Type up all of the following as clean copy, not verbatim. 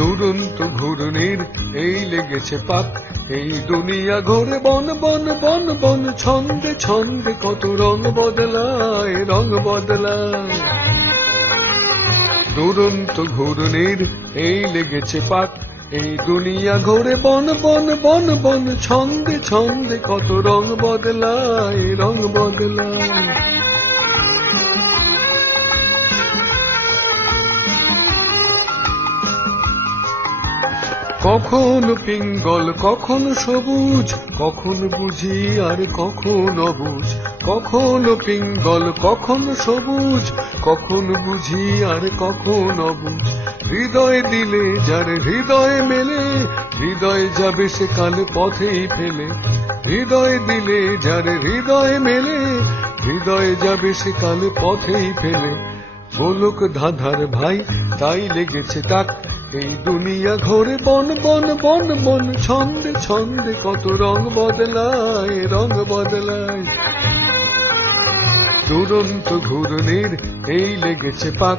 দুরন্ত ঘূর্ণির এই লেগেছে পাক, এই দুনিয়া ঘোরে বন বন বন বন, ছন্দে ছন্দে কত রং বদলায়, রং বদলায়। দুরন্ত ঘূর্ণির এই লেগেছে পাক, এই দুনিয়া ঘোরে বন বন বন বন, ছন্দে ছন্দে কত রং বদলায়, রং বদলায়। কখনো পিঙ্গল কখনো সবুজ, কখনো বুঝি আর কখনো অবুঝ। কখনো পিঙ্গল কখনো সবুজ, কখনো বুঝি আর কখনো অবুঝ। হৃদয় দিলে যার হৃদয় মেলে, হৃদয় যাবে সে কাল পথেই ফেলে। হৃদয় দিলে যার হৃদয় মেলে, হৃদয় যাবে সে কাল পথেই ফেলে। গোলক ধাঁধার ভাই তাই লেগেছে তাক, এই দুনিয়া ঘোরে বন বন বন বন, ছন্দে ছন্দে কত রং বদলায়, রং বদলায়। দুরন্ত ঘূর্ণির এই লেগেছে পাক,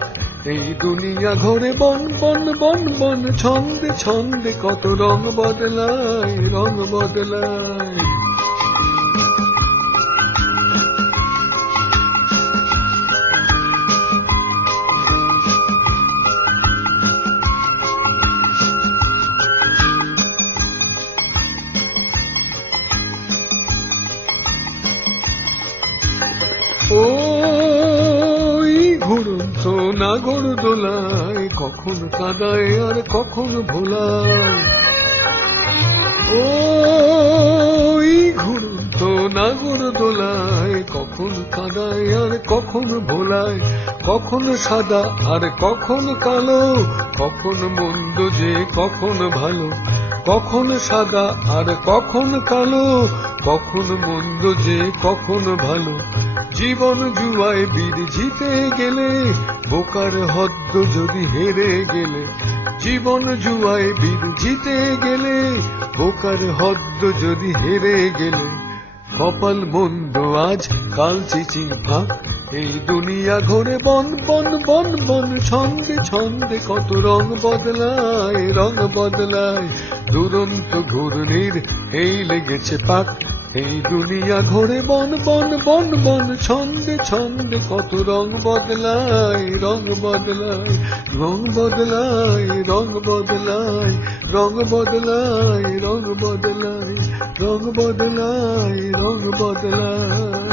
এই দুনিয়া ঘোরে বন বন বন বন, ছন্দে ছন্দে কত রং বদলায়, রং বদলায়। ওই ঘুরন্ত নাগর দোলায়, কখন কাঁদায় আর কখন ভোলায়। ওই ঘুরন্ত নাগর দোলায়, কখন কাঁদায় আর কখন ভোলায়। কখন সাদা আর কখন কালো, কখন মন্দ যে কখন ভালো। কখন সাদা আর কখন কালো, কখন মন্দ যে কখন ভালো। জীবন জুয়ায় বীর জিতে গেলে, বোকার হদ্দ যদি হেরে গেলে। জীবন জুয়ায় বীর জিতে গেলে, বোকার হদ্দ যদি হেরে গেলে। কপাল মন্দ আজ কাল চিচিং ফাঁক, এই দুনিয়া ঘোরে বন বন বন বন, ছন্দে ছন্দে কত রং বদলায়, রং বদলায়। দুরন্ত ঘূর্ণির এই লেগেছে পাক, এই দুনিয়া ঘোরে বন বন বন বন, ছন্দে ছন্দে কত রং বদলায়, রং বদলায়। রং বদলায়, রং বদলায়, রং বদলায়, রং বদলায়, রং বদলায়, রং বদলায়।